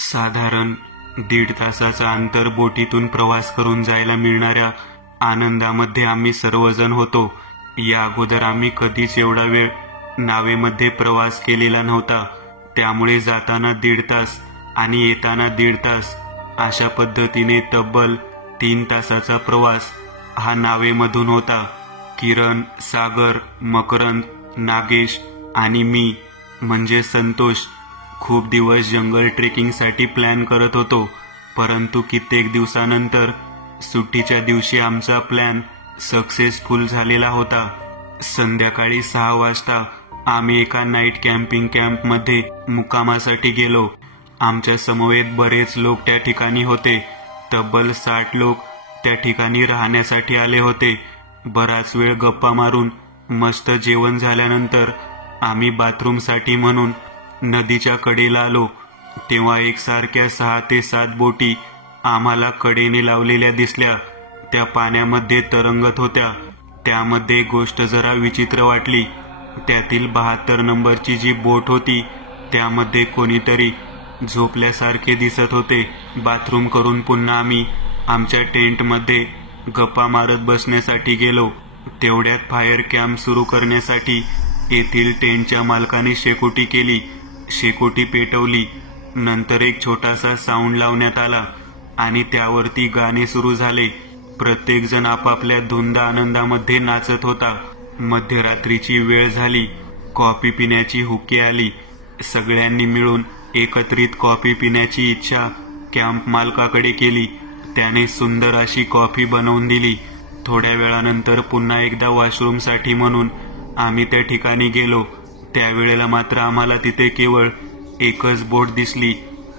साधारण 1.5 तासाचा अंतर बोटीतून प्रवास करून जायला मिळणाऱ्या आनंदामध्ये आम्ही सर्वजण होतो. या अगोदर आम्ही कधीच एवढा वेळ नावेमध्ये प्रवास केलेला नव्हता. त्यामुळे जाताना 1.5 तास आणि येताना 1.5 तास अशा पद्धतीने तब्बल 3 तासाचा प्रवास हा नावेमधून होता. किरण, सागर, मकरंद, नागेश आणि मी म्हणजे संतोष खूप दिवस जंगल ट्रेकिंगसाठी प्लॅन करत होतो. परंतु कित्येक दिवसानंतर सुट्टीच्या दिवशी आमचा प्लॅन सक्सेसफुल झालेला होता. संध्याकाळी 6 वाजता आम्ही एका नाईट कॅम्पिंग कॅम्पमध्ये मुक्कामासाठी गेलो. आमच्या समवेत बरेच लोक त्या ठिकाणी होते. तब्बल 60 लोक त्या ठिकाणी राहण्यासाठी आले होते. बराच वेळ गप्पा मारून मस्त जेवण झाल्यानंतर आम्ही बाथरूमसाठी म्हणून नदीच्या कडेला आलो. तेव्हा एकसारख्या 6 ते 7 बोटी आम्हाला कडेने लावलेल्या दिसल्या. त्या पाण्यामध्ये तरंगत होत्या. त्यामध्ये एक गोष्ट जरा विचित्र वाटली. त्यातील 72 नंबरची जी बोट होती त्यामध्ये कोणीतरी झोपल्यासारखे दिसत होते. बाथरूम करून पुन्हा आम्ही आमच्या टेंटमध्ये गप्पा मारत बसण्यासाठी गेलो. तेवढ्यात फायर कॅम्प सुरू करण्यासाठी येथील टेंटच्या मालकाने शेकोटी केली. शेकोटी पेटवली. नंतर एक छोटासा साऊंड लावण्यात आला आणि त्यावरती गाणे सुरू झाले. प्रत्येक जण आपापल्या धुंद आनंदामध्ये नाचत होता. मध्यरात्रीची वेळ झाली. कॉफी पिण्याची हुक्की आली. सगळ्यांनी मिळून एकत्रित कॉफी पिण्याची इच्छा कॅम्प मालकाकडे केली. त्याने सुंदर अशी कॉफी बनवून दिली. थोड्या वेळानंतर पुन्हा एकदा वॉशरूमसाठी म्हणून आम्ही त्या ठिकाणी गेलो. त्यावेळेला मात्र आम्हाला तिथे केवळ एकच बोट दिसली.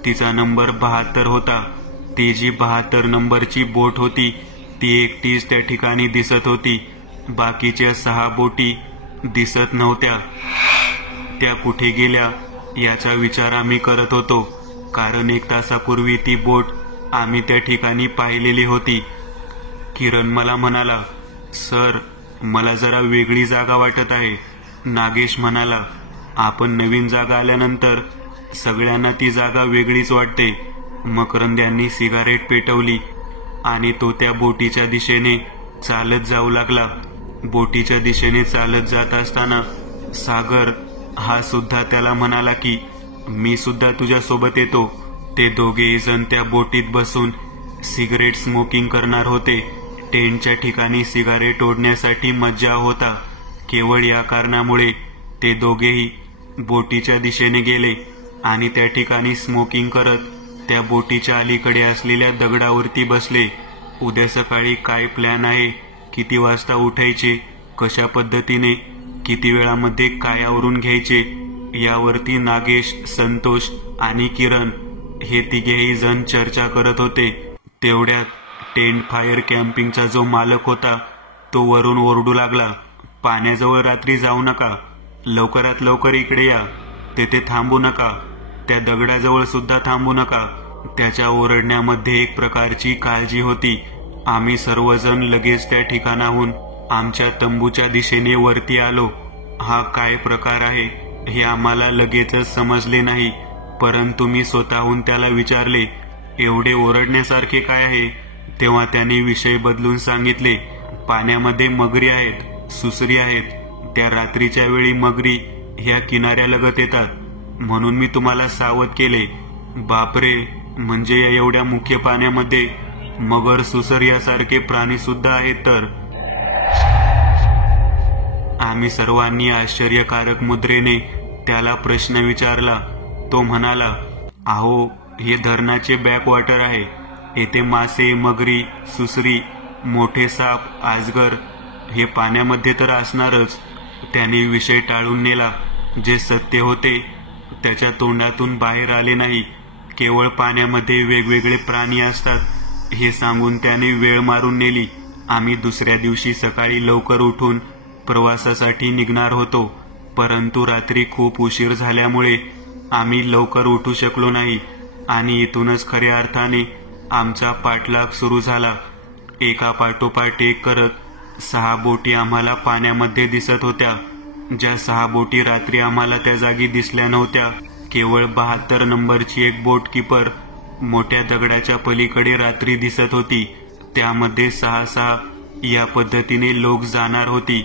तिचा नंबर 72 होता. ती जी 72 नंबरची बोट होती ती एकटीच त्या ठिकाणी दिसत होती. बाकीच्या 6 बोटी दिसत नव्हत्या. त्या कुठे गेल्या याचा विचार आम्ही करत होतो. कारण 1 तासापूर्वी ती बोट आम्ही त्या ठिकाणी पाहिलेली होती. किरण मला म्हणाला, सर, मला जरा वेगळी जागा वाटत आहे. नागेश म्हणाला, आपण नवीन जागा आल्यानंतर सगळ्यांना ती जागा वेगळीच वाटते. मकरंद यांनी सिगारेट पेटवली आणि तो त्या बोटीच्या दिशेने चालत जाऊ लागला. बोटीच्या दिशेने चालत जात असताना सागर हा सुद्धा त्याला म्हणाला की मी सुद्धा तुझ्यासोबत येतो. ते दोघेही जण त्या बोटीत बसून सिगरेट स्मोकिंग करणार होते. टेंटच्या ठिकाणी सिगारेट ओढण्यासाठी मज्जा होता. केवळ या कारणामुळे ते दोघेही बोटीच्या दिशेने गेले आणि त्या ठिकाणी स्मोकिंग करत त्या बोटीच्या अलीकडे असलेल्या दगडावरती बसले. उद्या सकाळी काय प्लॅन आहे, किती वाजता उठायचे, कशा पद्धतीने, किती वेळामध्ये काय आवरून घ्यायचे यावरती नागेश, संतोष आणि किरण हे तिघेही जण चर्चा करत होते. तेवढ्यात टेंट फायर कॅम्पिंगचा जो मालक होता तो वरून ओरडू लागला, पाण्याजवळ रात्री जाऊ नका, लवकरात लवकर इकडे या, तेथे थांबू नका, त्या दगडाजवळ सुद्धा थांबू नका. त्याच्या ओरडण्यामध्ये एक प्रकारची काळजी होती. आम्ही सर्वजण लगेच त्या ठिकाणाहून आमच्या तंबूच्या दिशेने वरती आलो. हा काय प्रकार आहे हे आम्हाला लगेचच समजले नाही. परंतु मी स्वतःहून त्याला विचारले, एवढे ओरडण्यासारखे काय आहे? तेव्हा त्याने विषय बदलून सांगितले, पाण्यामध्ये मगरी आहेत, सुसरी आहेत. त्या रात्रीच्या वेळी मगरी ह्या किनाऱ्यालगत येतात, म्हणून मी तुम्हाला सावध केले. बापरे, म्हणजे या एवढ्या मुख्य पाण्यामध्ये मगर, सुसर यासारखे प्राणी सुद्धा आहेत तर? आम्ही सर्वांनी आश्चर्यकारक मुद्रेने त्याला प्रश्न विचारला. तो म्हणाला, अहो, हे धरणाचे बॅकवॉटर आहे. येथे मासे, मगरी, सुसरी, मोठे साप, आजगर हे पाण्यामध्ये तर असणारच. त्याने विषय टाळून नेला. जे सत्य होते त्याच्या तोंडातून बाहेर आले नाही. केवळ पाण्यामध्ये वेगवेगळे प्राणी असतात हे सांगून त्याने वेळ मारून नेली. आम्ही दुसऱ्या दिवशी सकाळी लवकर उठून प्रवासासाठी निघणार होतो. परंतु रात्री खूप उशीर झाल्यामुळे आम्ही लवकर उठू शकलो नाही आणि इथूनच खऱ्या अर्थाने आमचा पाठलाग सुरू झाला. एका पाठोपाठ एक करत 6 बोटी आम्हाला पाण्यामध्ये दिसत होत्या. ज्या 6 बोटी रात्री आम्हाला त्या जागी दिसल्या नव्हत्या केवळ 72 नंबरची एक बोट किपर मोठ्या दगडाच्या पलीकडे रात्री दिसत होती. त्यामध्ये 6 या पद्धतीने लोक जाणार होती.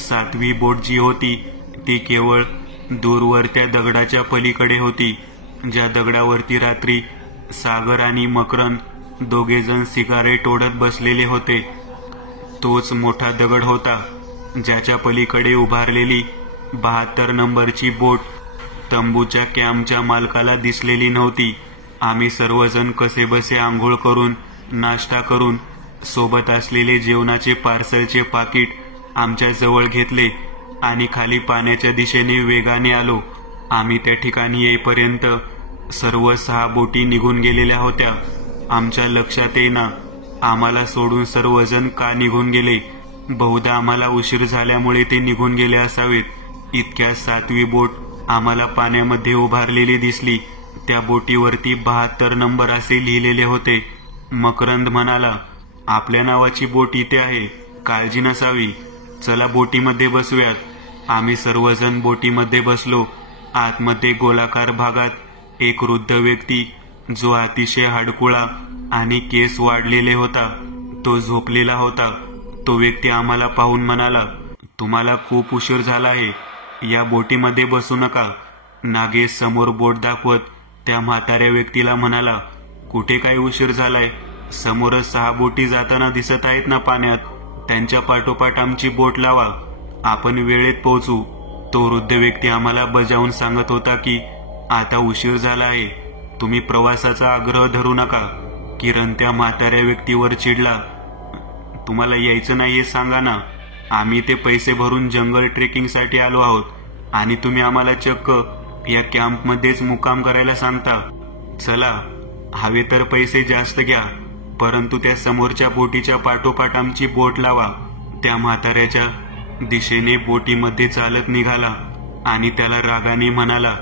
7वी बोट जी होती ती केवळ दूरवर त्या दगडाच्या पलीकडे होती, ज्या दगडावरती रात्री सागर आणि मकरंद दोघेजण सिगारेट ओढत बसलेले होते. तोच मोठा दगड होता ज्याच्या पलीकडे उभारलेली 72 नंबरची बोट तंबूच्या कॅम्पच्या मालकाला दिसलेली नव्हती. आम्ही सर्वजण कसेबसे आंघोळ करून नाश्ता करून सोबत असलेले जेवणाचे पार्सलचे पाकिट आमच्या जवळ घेतले आणि खाली पाण्याच्या दिशेने वेगाने आलो. आम्ही त्या ठिकाणी येईपर्यंत सर्व 6 बोटी निघून गेलेल्या होत्या. आमच्या लक्षात येईना आम्हाला सोडून सर्वजण का निघून गेले. बहुधा आम्हाला उशीर झाल्यामुळे ते निघून गेले असावेत. इतक्या 7वी बोट आम्हाला पाण्यामध्ये उभारलेली दिसली. त्या बोटीवरती 72 नंबर असे लिहिलेले होते. मकरंद म्हणाला, आपल्या नावाची बोट इथे आहे, काळजी नसावी, चला बोटीमध्ये बसूयात. आम्ही सर्वजण बोटीमध्ये बसलो. आतमध्ये गोलाकार भागात एक वृद्ध व्यक्ती जो अतिशय हडकुळा आणि केस वाढलेले होता तो झोपलेला होता. तो व्यक्ती आम्हाला पाहून म्हणाला, तुम्हाला खूप उशीर झाला आहे, या बोटीमध्ये बसू नका. नागेश समोर बोट दाखवत त्या म्हाताऱ्या व्यक्तीला म्हणाला, कुठे काय उशीर झालाय, समोरच 6 बोटी जाताना दिसत आहेत ना पाण्यात, त्यांच्या पाठोपाठ आमची बोट लावा, आपण वेळेत पोहोचू. तो वृद्ध व्यक्ती आम्हाला बजावून सांगत होता की आता उशीर झाला आहे, तुम्ही प्रवासाचा आग्रह धरू नका. किरण त्या म्हाताऱ्या व्यक्तीवर चिडला, तुम्हाला यायचं नाही हे सांगा ना, आम्ही ते पैसे भरून जंगल ट्रेकिंगसाठी आलो आहोत आणि तुम्ही आम्हाला चक्क या कॅम्पमध्येच मुक्काम करायला सांगता. चला, हवे तर पैसे जास्त घ्या, परंतु त्या समोरच्या बोटीच्या पाठोपाठ आमची बोट लावा. त्या म्हाताऱ्याच्या दिशेने बोटीमध्ये चालत निघाला आणि त्याला रागाने म्हणाला,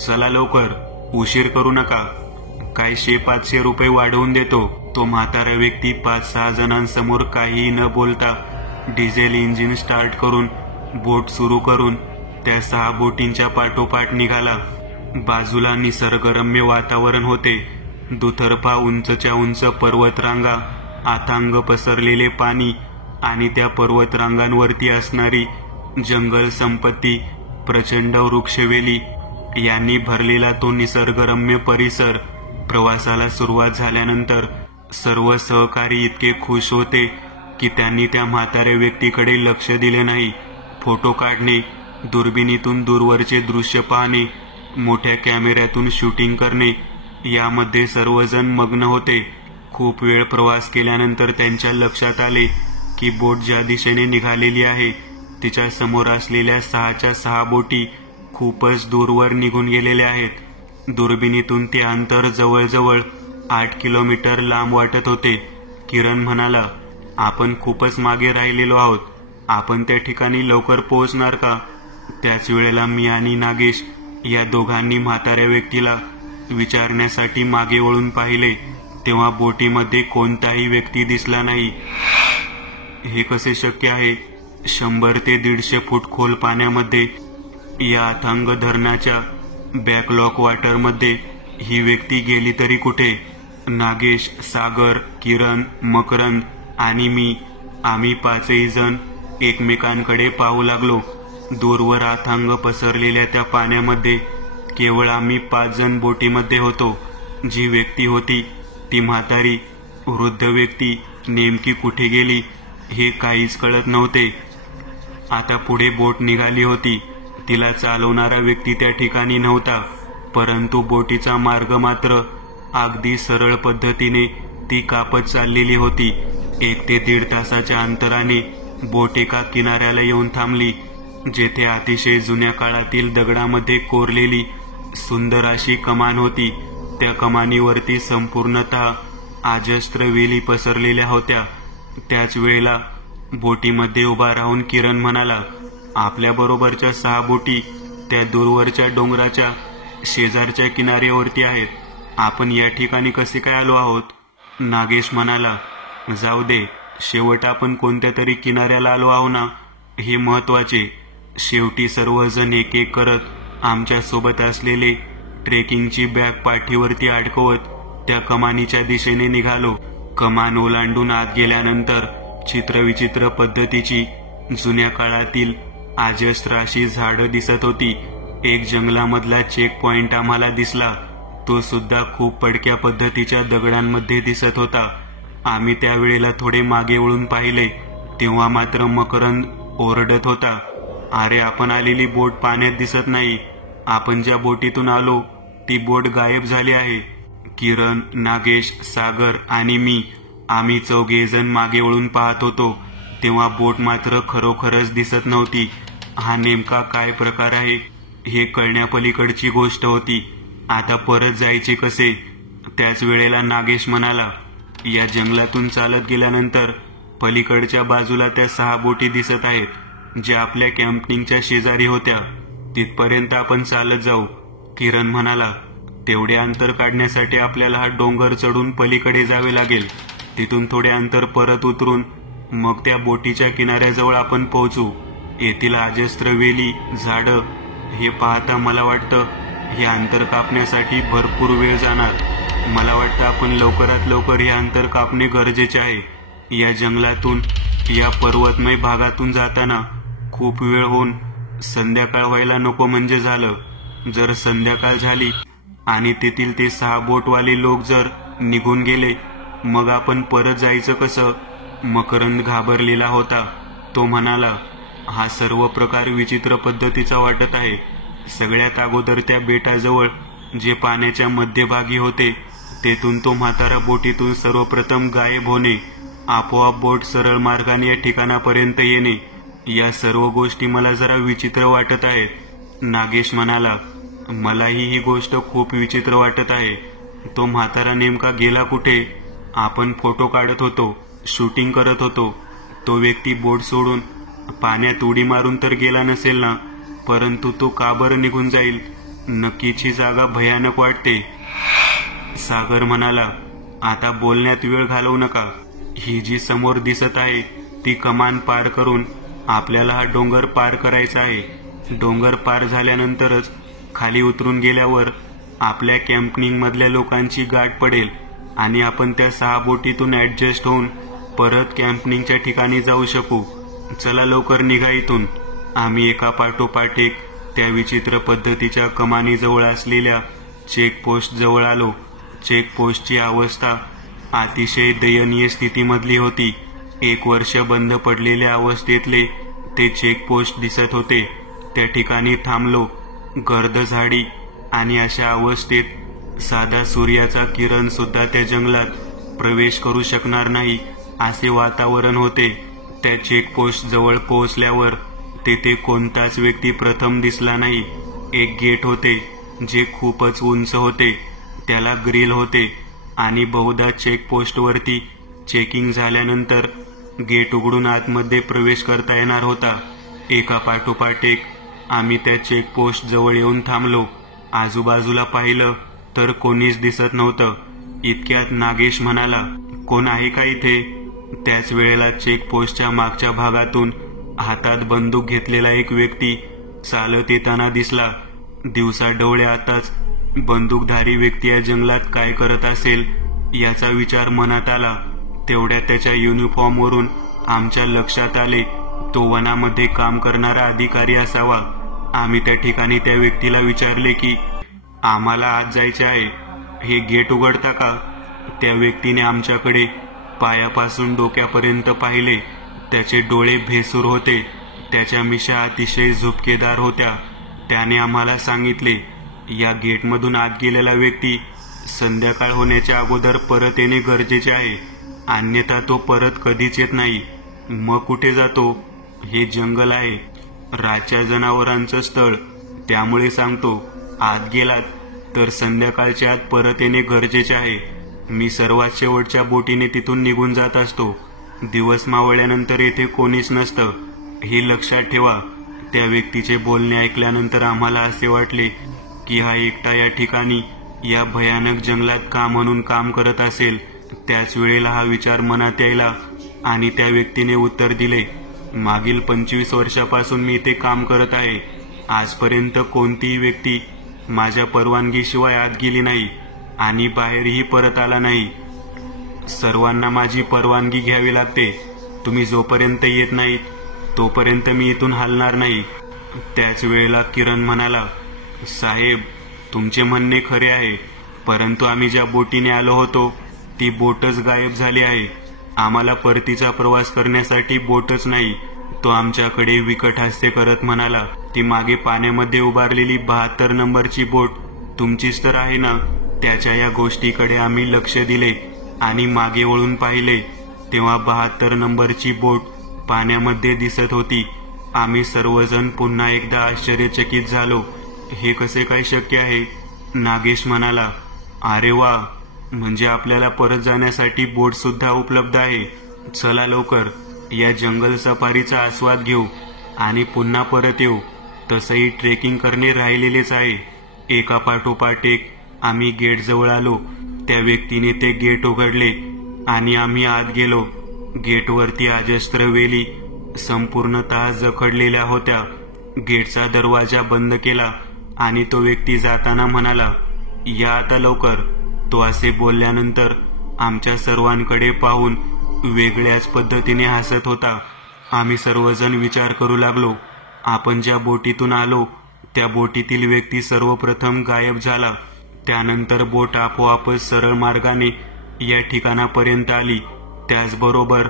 चला लवकर, उशीर करू नका, काय 500 रुपये वाढवून देतो. तो म्हातारा व्यक्ती 5-6 जणांसमोर काहीही न बोलता डिझेल इंजिन स्टार्ट करून बोट सुरू करून त्या 6 बोटींच्या पाठोपाठ निघाला. बाजूला निसर्गरम्य वातावरण होते. दुतर्फा उंचच्या उंच पर्वतरांगा, अथांग पसरलेले पाणी आणि त्या पर्वतरांगांवरती असणारी जंगल संपत्ती, प्रचंड वृक्षवेली यांनी भरलेला तो निसर्गरम्य परिसर. प्रवासाला सुरुवात झाल्यानंतर सर्व सहकारी इतके खुश होते की त्यांनी त्या म्हाताऱ्या व्यक्तीकडे लक्ष दिले नाही. फोटो काढणे, दुर्बिणीतून दूरवरचे दृश्य पाहणे, मोठ्या कॅमेऱ्यातून शूटिंग करणे यामध्ये सर्वजण मग्न होते. खूप वेळ प्रवास केल्यानंतर त्यांच्या लक्षात आले की बोट ज्या दिशेने निघालेली आहे तिच्या समोर असलेल्या 6च्या 6 बोटी खूपच दूरवर निघून गेलेल्या आहेत. दुर्बिणीतून ते अंतर जवळजवळ 8 किलोमीटर लांब वाटत होते. किरण म्हणाला, आपण खूपच मागे राहिलेलो आहोत, आपण त्या ठिकाणी लवकर पोहोचणार का. त्याच वेळेला मी आणि नागेश या दोघांनी म्हाताऱ्या व्यक्तीला विचारण्यासाठी मागे वळून पाहिले तेव्हा बोटीमध्ये कोणताही व्यक्ती दिसला नाही. हे कसे शक्य आहे, 100 ते 150 फूट खोल पाण्यामध्ये या अथांग धरणाच्या बॅकलॉक वॉटरमध्ये ही व्यक्ती गेली तरी कुठे. नागेश, सागर, किरण, मकरंद आणि मी, आम्ही 5ही जण एकमेकांकडे पाहू लागलो. दूरवर अथांग पसरलेल्या त्या पाण्यामध्ये केवळ आम्ही 5 जण बोटीमध्ये होतो. जी व्यक्ती होती ती म्हातारी वृद्ध व्यक्ती नेमकी कुठे गेली हे काहीच कळत नव्हते. आता पुढे बोट निघाली होती. तिला चालवणारा व्यक्ती त्या ठिकाणी नव्हता, परंतु बोटीचा मार्ग मात्र अगदी सरळ पद्धतीने ती कापत चाललेली होती. 1 ते 1.5 तासाच्या अंतराने बोट एका किनाऱ्याला येऊन थांबली, जेथे अतिशय जुन्या काळातील दगडामध्ये कोरलेली सुंदर अशी कमान होती. त्या कमानीवरती संपूर्णतः अजस्त्र वेली पसरलेल्या होत्या. त्याच वेळेला बोटीमध्ये उभा राहून किरण म्हणाला, आपल्या बरोबरच्या 6 बोटी त्या दूरवरच्या डोंगराच्या शेजारच्या किनाऱ्यावरती आहेत, आपण या ठिकाणी कसे काय आलो आहोत. नागेश म्हणाला, जाऊ दे, शेवट आपण कोणत्या तरी किनाऱ्याला आलो आहो ना, हे महत्वाचे. शेवटी सर्वजण एक एक करत आमच्या सोबत असलेले ट्रेकिंगची बॅग पाठीवरती अडकवत त्या कमानीच्या दिशेने निघालो. कमान ओलांडून आत गेल्यानंतर चित्रविचित्र पद्धतीची जुन्या काळातील अजस्त्र अशी झाडं दिसत होती. एक जंगलामधला चेक पॉइंट आम्हाला दिसला. तो सुद्धा खूप पडक्या पद्धतीच्या दगडांमध्ये दिसत होता. आम्ही त्यावेळेला थोडे मागे वळून पाहिले तेव्हा मात्र मकरंद ओरडत होता, अरे आपण आलेली बोट पाण्यात दिसत नाही. आपण ज्या बोटीतून आलो ती बोट गायब झाली आहे. किरण, नागेश, सागर आणि मी आम्ही 4 जण मागे वळून पाहत होतो तेव्हा बोट मात्र खरोखरच दिसत नव्हती. हा नेमका काय प्रकार आहे हे कळण्यापलीकडची गोष्ट होती. आता परत जायचे कसे? त्याच वेळेला नागेश म्हणाला, या जंगलातून चालत गेल्यानंतर पलीकडच्या बाजूला त्या 6 बोटी दिसत आहेत ज्या आपल्या कॅम्पिंगच्या शेजारी होत्या. तिथपर्यंत आपण चालत जाऊ. किरण म्हणाला, तेवढे अंतर काढण्यासाठी आपल्याला हा डोंगर चढून पलीकडे जावे लागेल. तिथून थोडे अंतर परत उतरून मग त्या बोटीच्या किनाऱ्याजवळ आपण पोहोचू. येथील अजस्त्र वेली, झाडं हे पाहता मला वाटतं हे अंतर कापण्यासाठी भरपूर वेळ जाणार. मला वाटतं आपण लवकरात लवकर हे अंतर कापणे गरजेचे आहे. या जंगलातून, या पर्वतमय भागातून जाताना खूप वेळ होऊन संध्याकाळ व्हायला नको म्हणजे झालं. जर संध्याकाळ झाली आणि तेथील ते 6 बोटवाले लोक जर निघून गेले मग आपण परत जायचं कसं? मकरंद घाबरलेला होता. तो म्हणाला, हा सर्व प्रकार विचित्र पद्धतीचा वाटत आहे. सगळ्यात अगोदर त्या बेटाजवळ जे पाण्याच्या मध्यभागी होते तेथून तो म्हातारा बोटीतून सर्वप्रथम गायब होणे, आपोआप बोट सरळ मार्गाने या ठिकाणापर्यंत येणे, या सर्व गोष्टी मला जरा विचित्र वाटत आहेत. नागेश म्हणाला, मलाही ही गोष्ट खूप विचित्र वाटत आहे. तो म्हातारा नेमका गेला कुठे? आपण फोटो काढत होतो, शूटिंग करत होतो. तो व्यक्ती बोट सोडून पाण्यात उडी मारून तर गेला नसेल ना? परंतु तो का बरं निघून जाईल? नक्कीच ही जागा भयानक वाटते. सागर म्हणाला, आता बोलण्यात वेळ घालवू नका. ही जी समोर दिसत आहे ती कमान पार करून आपल्याला हा डोंगर पार करायचा आहे. डोंगर पार झाल्यानंतरच खाली उतरून गेल्यावर आपल्या कॅम्पिंग मधल्या लोकांची गाठ पडेल आणि आपण त्या 6 बोटीतून ऍडजस्ट होऊन परत कॅम्पिंगच्या ठिकाणी जाऊ शकू. चला लवकर निघा इथून. आम्ही एका पाठोपाठ एक त्या विचित्र पद्धतीच्या कमानीजवळ असलेल्या चेकपोस्ट जवळ आलो. चेकपोस्टची अवस्था अतिशय दयनीय स्थितीमधली होती. 1 वर्ष बंद पडलेल्या अवस्थेतले ते चेकपोस्ट दिसत होते. त्या ठिकाणी थांबलो. गर्द झाडी आणि अशा अवस्थेत साधा सूर्याचा किरण सुद्धा त्या जंगलात प्रवेश करू शकणार नाही असे वातावरण होते. त्या चेकपोस्ट जवळ पोहोचल्यावर तेथे कोणताच व्यक्ती प्रथम दिसला नाही. एक गेट होते जे खूपच उंच होते, त्याला ग्रिल होते आणि बहुधा चेकपोस्टवरती चेकिंग झाल्यानंतर गेट उघडून आतमध्ये प्रवेश करता येणार होता. एका पाठोपाठ एक आम्ही त्या चेकपोस्ट जवळ येऊन थांबलो. आजूबाजूला पाहिलं तर कोणीच दिसत नव्हतं. इतक्यात नागेश म्हणाला, कोण आहे का इथे? त्याच वेळेला चेकपोस्टच्या मागच्या भागातून हातात बंदूक घेतलेला एक व्यक्ती चालत येताना दिसला. दिवसा डोळे आताच बंदूकधारी व्यक्ती या जंगलात काय करत असेल याचा विचार मनात आला. तेवढ्या त्याच्या युनिफॉर्मवरून आमच्या लक्षात आले तो वनामध्ये काम करणारा अधिकारी असावा. आम्ही त्या ठिकाणी त्या व्यक्तीला विचारले की आम्हाला आत जायचे आहे, हे गेट उघडता का? त्या व्यक्तीने आमच्याकडे पायापासून डोक्यापर्यंत पाहिले. त्याचे डोळे भेसूर होते. त्याच्या मिशा अतिशय झुपकेदार होत्या. त्याने आम्हाला सांगितले, या गेटमधून आत गेलेला व्यक्ती संध्याकाळ होण्याच्या अगोदर परत येणे गरजेचे आहे, अन्यथा तो परत कधीच येत नाही. मग कुठे जातो? हे जंगल आहे, रातच्या जनावरांचं स्थळ, त्यामुळे सांगतो आत गेलात तर संध्याकाळच्या आत परत येणे गरजेचे आहे. मी सर्वात शेवटच्या बोटीने तिथून निघून जात असतो. दिवस मावळल्यानंतर येथे कोणीच नसतं, हे लक्षात ठेवा. त्या व्यक्तीचे बोलणे ऐकल्यानंतर आम्हाला असे वाटले की हा एकटा या ठिकाणी या भयानक जंगलात का म्हणून काम करत असेल. त्याच वेळेला हा विचार मनात यायला आणि त्या व्यक्तीने उत्तर दिले, मागील 25 वर्षापासून मी इथे काम करत आहे. आजपर्यंत कोणतीही व्यक्ती माझ्या परवानगीशिवाय आत गेली नाही आणि बाहेरही परत आला नाही. सर्वांना माझी परवानगी घ्यावी लागते. तुम्ही जोपर्यंत येत नाहीत तोपर्यंत मी इथून हलणार नाही. त्याच वेळेला किरण म्हणाला, साहेब, तुमचे म्हणणे खरे आहे, परंतु आम्ही ज्या बोटीने आलो होतो ती बोटच गायब झाली आहे. आम्हाला परतीचा प्रवास करण्यासाठी बोटच नाही. तो आमच्याकडे विकट हास्य करत म्हणाला, ती मागे पाण्यामध्ये उभारलेली 72 नंबरची बोट तुमचीच तर आहे ना? त्याच्या या गोष्टीकडे आम्ही लक्ष दिले आणि मागे वळून पाहिले तेव्हा 72 नंबरची बोट पाण्यामध्ये दिसत होती. आम्ही सर्वजण पुन्हा एकदा आश्चर्यचकित झालो. हे कसे काय शक्य आहे? नागेश म्हणाला, अरे वा, म्हणजे आपल्याला परत जाण्यासाठी बोट सुद्धा उपलब्ध आहे. चला लवकर या जंगल सफारीचा आस्वाद घेऊ आणि पुन्हा परत येऊ. तसंही ट्रेकिंग करणे राहिलेलेच आहे. एका पाठोपाठ एक आम्ही गेट जवळ आलो. त्या व्यक्तीने ते गेट उघडले आणि आम्ही आत गेलो. गेटवरती अजस्त्र वेली संपूर्णतः जखडलेल्या होत्या. गेटचा दरवाजा बंद केला आणि तो व्यक्ती जाताना म्हणाला, या आता लवकर. तो असे बोलल्यानंतर आमच्या सर्वांकडे पाहून वेगळ्याच पद्धतीने हसत होता. आम्ही सर्वजण विचार करू लागलो. आपण ज्या बोटीतून आलो त्या बोटीतील व्यक्ती सर्वप्रथम गायब झाला. त्यानंतर बोट आपोआपच सरळ मार्गाने या ठिकाणापर्यंत आली. त्याचबरोबर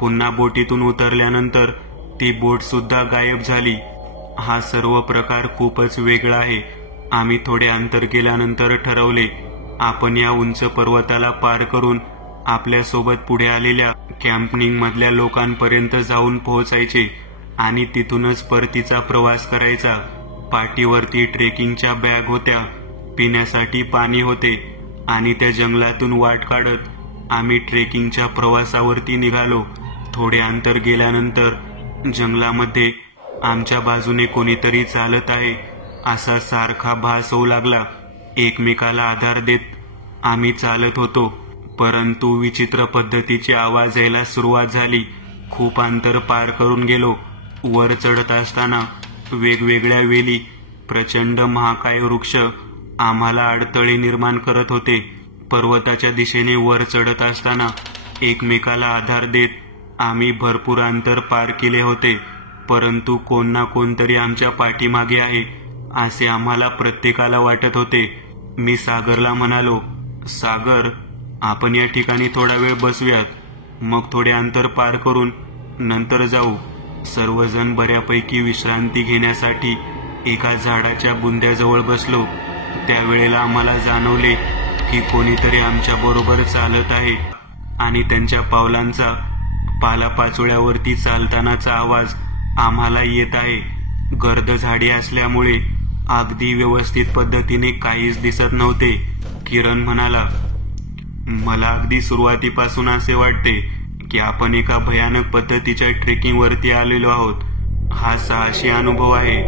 पुन्हा बोटीतून उतरल्यानंतर ती बोट सुद्धा गायब झाली. हा सर्व प्रकार खूपच वेगळा आहे. आम्ही थोडे अंतर गेल्यानंतर ठरवले, आपण या उंच पर्वताला पार करून आपल्यासोबत पुढे आलेल्या कॅम्पिंग मधल्या लोकांपर्यंत जाऊन पोहोचायचे आणि तिथूनच परतीचा प्रवास करायचा. पाठीवरती ट्रेकिंगच्या बॅग होत्या, पिण्यासाठी पाणी होते आणि त्या जंगलातून वाट काढत आम्ही ट्रेकिंगच्या प्रवासावरती निघालो. थोडे अंतर गेल्यानंतर जंगलामध्ये आमच्या बाजूने कोणीतरी चालत आहे असा सारखा भास होऊ लागला. एकमेकाला आधार देत आम्ही चालत होतो, परंतु विचित्र पद्धतीचे आवाज यायला सुरुवात झाली. खूप अंतर पार करून गेलो. वर चढत असताना वेगवेगळ्या वेली, प्रचंड महाकाय वृक्ष आम्हाला अडथळे निर्माण करत होते. पर्वताच्या दिशेने वर चढत असताना एकमेकाला आधार देत आम्ही भरपूर अंतर पार केले होते, परंतु कोण ना कोणतरी आमच्या पाठीमागे आहे असे आम्हाला प्रत्येकाला वाटत होते. मी सागरला म्हणालो, सागर, आपण या ठिकाणी थोडा वेळ बसूयात, मग थोडे अंतर पार करून नंतर जाऊ. सर्वजण बऱ्यापैकी विश्रांती घेण्यासाठी एका झाडाच्या बुंद्याजवळ बसलो. त्यावेळेला आम्हाला जाणवले की कोणीतरी आमच्या बरोबर चालत आहे आणि त्यांच्या पावलांचा पालापाचोळ्यावरती चालतानाचा आवाज आम्हाला येत आहे. गर्द झाडी असल्यामुळे अगदी व्यवस्थित पद्धतीने काहीच दिसत नव्हते. किरण म्हणाला, मला अगदी सुरुवातीपासून असे वाटते की आपण एका भयानक पद्धतीच्या ट्रेकिंग वरती आलेलो आहोत. हा साहसी अनुभव आहे.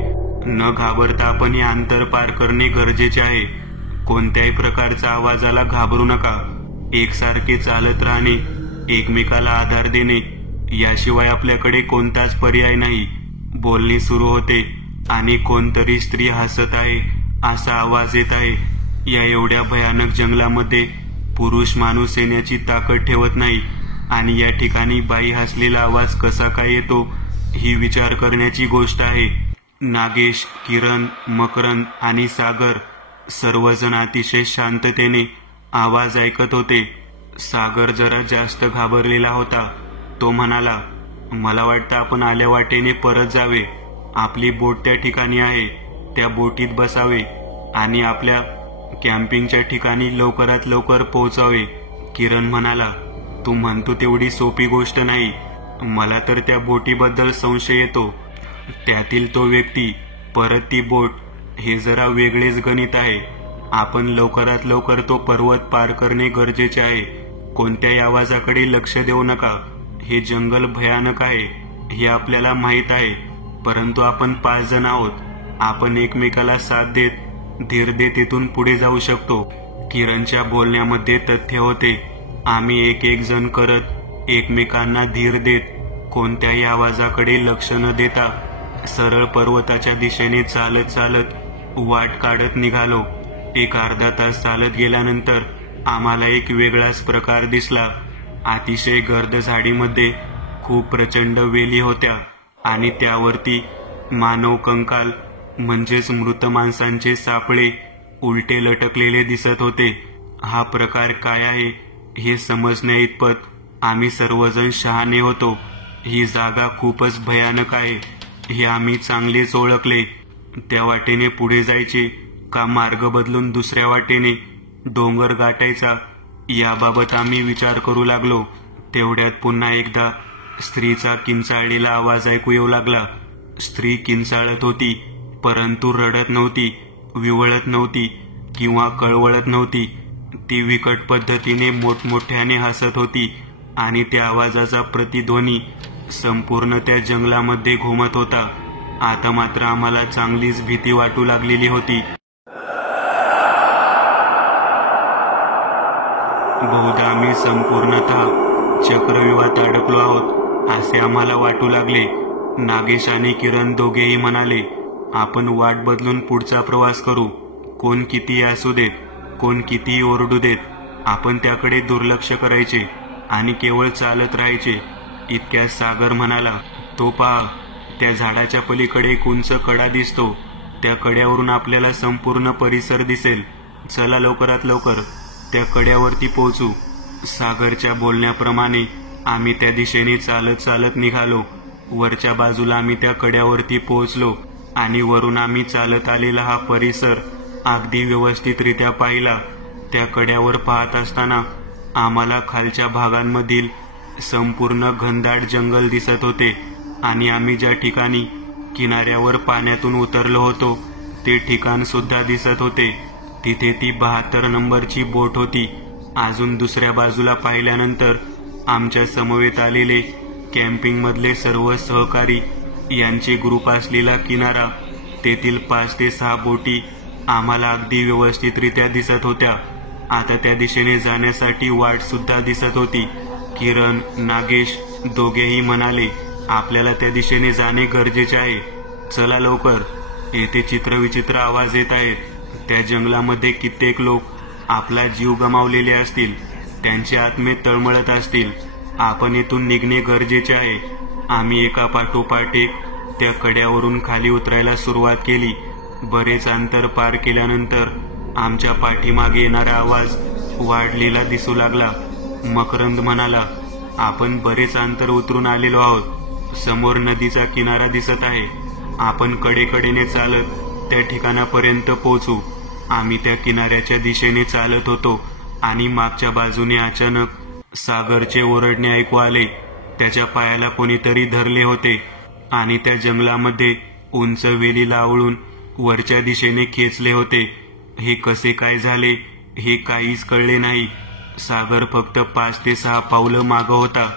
न घाबरता आपण हे अंतर पार करणे गरजेचे आहे. कोणत्याही प्रकारच्या आवाजाला घाबरू नका. एकसारखे चालत राहणे, एकमेकाला आधार देणे याशिवाय आपल्याकडे कोणताच पर्याय नाही. बोलणे सुरू होते आणि कोणतरी स्त्री हसत आहे असा आवाज येत आहे. या एवढ्या भयानक जंगलामध्ये पुरुष माणूस येण्याची ताकद ठेवत नाही आणि या ठिकाणी बाई हसलेला आवाज कसा काय येतो ही विचार करण्याची गोष्ट आहे. नागेश, किरण, मकरंद आणि सागर सर्वजण अतिशय शांततेने आवाज ऐकत होते. सागर जरा जास्त घाबरलेला होता. तो म्हणाला, मला वाटतं आपण आल्या वाटेने परत जावे. आपली बोट त्या ठिकाणी आहे, त्या बोटीत बसावे आणि आपल्या कॅम्पिंगच्या ठिकाणी लवकरात लवकर पोहोचावे. किरण म्हणाला, तू म्हणतो तेवढी सोपी गोष्ट नाही. मला तर त्या बोटीबद्दल संशय येतो. त्यातील तो व्यक्ती, परत ती बोट, हे जरा वेगळेच गणित आहे. आपण लवकरात लवकर तो पर्वत पार करणे गरजेचे आहे. कोणत्याही आवाजाकडे लक्ष देऊ नका. हे जंगल भयानक आहे हे आपल्याला माहीत आहे, परंतु आपण 5 जण आहोत. आपण एकमेकाला साथ देत, धीर देत इथून पुढे जाऊ शकतो. किरणच्या बोलण्यामध्ये तथ्य होते. आम्ही एक जण करत एकमेकांना धीर देत, कोणत्याही आवाजाकडे लक्ष न देता सरळ पर्वताच्या दिशेने चालत चालत वाट काढत निघालो. एक अर्धा तास चालत गेल्यानंतर आम्हाला एक वेगळाच प्रकार दिसला. अतिशय गर्द झाडीमध्ये खूप प्रचंड वेली होत्या आणि त्यावरती मानव कंकाल म्हणजेच मृत माणसांचे सापळे उलटे लटकलेले दिसत होते. हा प्रकार काय आहे हे समजण्या इतपत आम्ही सर्वजण शहाणे होतो. ही जागा खूपच भयानक आहे हे आम्ही चांगलेच ओळखले. त्या वाटेने पुढे जायचे का मार्ग बदलून दुसऱ्या वाटेने डोंगर गाठायचा याबाबत आम्ही विचार करू लागलो. तेवढ्यात पुन्हा एकदा स्त्रीचा किंचाळलेला आवाज ऐकू येऊ लागला. स्त्री किंचाळत होती, परंतु रडत नव्हती, विवळत नव्हती किंवा कळवळत नव्हती. ती विकट पद्धतीने मोठमोठ्याने हसत होती आणि त्या आवाजाचा प्रतिध्वनी संपूर्ण त्या जंगलामध्ये घुमत होता. आता मात्र आम्हाला चांगलीच भीती वाटू लागलेली होती. बहुधा आम्ही संपूर्णतः चक्रव्यूहात अडकलो आहोत असे आम्हाला वाटू लागले. नागेश आणि किरण दोघेही म्हणाले, आपण वाट बदलून पुढचा प्रवास करू. कोण कितीही असू देत, कोण कितीही ओरडू देत, आपण त्याकडे दुर्लक्ष करायचे आणि केवळ चालत राहायचे. इतक्यात सागर म्हणाला, तो पहा, त्या झाडाच्या पलीकडे एक उंच कडा दिसतो. त्या कड्यावरून आपल्याला संपूर्ण परिसर दिसेल. चला लवकरात लवकर त्या कड्यावरती पोहोचू. सागरच्या बोलण्याप्रमाणे आम्ही त्या दिशेने चालत चालत निघालो. वरच्या बाजूला आम्ही त्या कड्यावरती पोहोचलो आणि वरून आम्ही चालत आलेला हा परिसर अगदी व्यवस्थितरित्या पाहिला. त्या कड्यावर पाहत असताना आम्हाला खालच्या भागांमधील संपूर्ण घनदाट जंगल दिसत होते आणि आम्ही ज्या ठिकाणी किनाऱ्यावर पाण्यातून उतरलो होतो ते ठिकाण सुद्धा दिसत होते. तिथे ती 72 नंबरची बोट होती. अजून दुसऱ्या बाजूला पाहिल्यानंतर आमच्या समवेत आलेले कॅम्पिंग मधले सर्व सहकारी यांचे ग्रुप असलेला किनारा, तेथील 5 ते 6 बोटी आम्हाला अगदी व्यवस्थितरित्या दिसत होत्या. आता त्या दिशेने जाण्यासाठी वाट सुद्धा दिसत होती. किरण, नागेश दोघेही म्हणाले, आपल्याला त्या दिशेने जाणे गरजेचे आहे. चला लवकर. येथे चित्रविचित्र आवाज येत आहेत. त्या जंगलामध्ये कित्येक लोक आपला जीव गमावलेले असतील. त्यांचे आत्मे तळमळत असतील. आपण इथून निघणे गरजेचे आहे. आम्ही एका पाठोपाठ एक त्या कड्यावरून खाली उतरायला सुरुवात केली. बरेच अंतर पार केल्यानंतर आमच्या पाठीमागे येणारा आवाज वाढलेला दिसू लागला. मकरंद म्हणाला, आपण बरेच अंतर उतरून आलेलो आहोत. समोर नदीचा किनारा दिसत आहे. आपण कडेकडेने चालत त्या ठिकाणापर्यंत पोहोचू. आम्ही त्या किनाऱ्याच्या दिशेने चालत होतो आणि मागच्या बाजूने अचानक सागरचे ओरडणे ऐकू आले. त्याच्या पायाला कोणीतरी धरले होते आणि त्या जंगलामध्ये उंच वेली लावळून वरच्या दिशेने खेचले होते. हे कसे काय झाले हे काहीच कळले नाही. सागर फक्त 5 ते 6 पावलं मागं होता.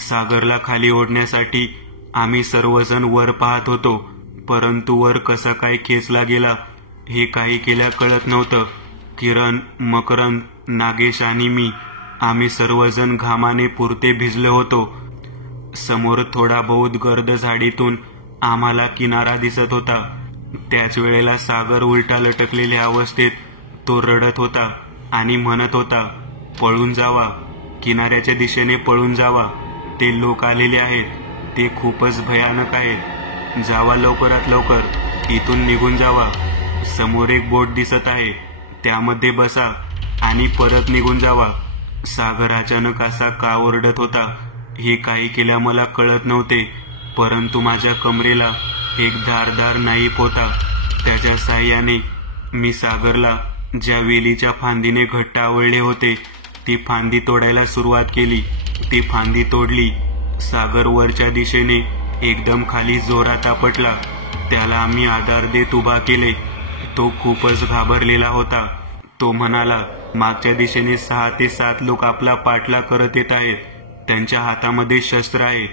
सागरला खाली ओढण्यासाठी आम्ही सर्वजण वर पाहत होतो, परंतु वर कसा काय खेचला गेला हे काही केल्या कळत नव्हतं. किरण, मकरंद, नागेश आणि मी आम्ही सर्वजण घामाने पुरते भिजलो होतो. समोर थोडा बहुत गर्द झाडीतून आम्हाला किनारा दिसत होता. त्याच वेळेला सागर उलटा लटकलेल्या अवस्थेत तो रडत होता आणि म्हणत होता, पळून जावा, किनाऱ्याच्या दिशेने पळून जावा. ते लोक आलेले आहेत. ते खूपच भयानक आहेत. जावा लवकरात लवकर, इथून निघून जावा. समोर एक बोट दिसत आहे, त्यामध्ये बसा आणि परत निघून जावा. सागर अचानक असा का ओरडत होता हे काही केल्या मला कळत नव्हते, परंतु माझ्या कमरेला एक धारदार नाईफ होता. त्याच्या साहाय्याने मी सागरला ज्या वेलीच्या फांदीने घट्ट आवळले होते ती फांदी तोडायला सुरुवात केली. ती फांदी तोडली. सागर वरच्या दिशेने एकदम खाली जोरात आपटला. त्याला आम्ही आधार देत उभा केले. तो खूपच घाबरलेला होता. तो म्हणाला, मागच्या दिशेने 6 ते 7 लोक आपला पाठलाग करत येत आहेत. त्यांच्या हातामध्ये शस्त्र आहे.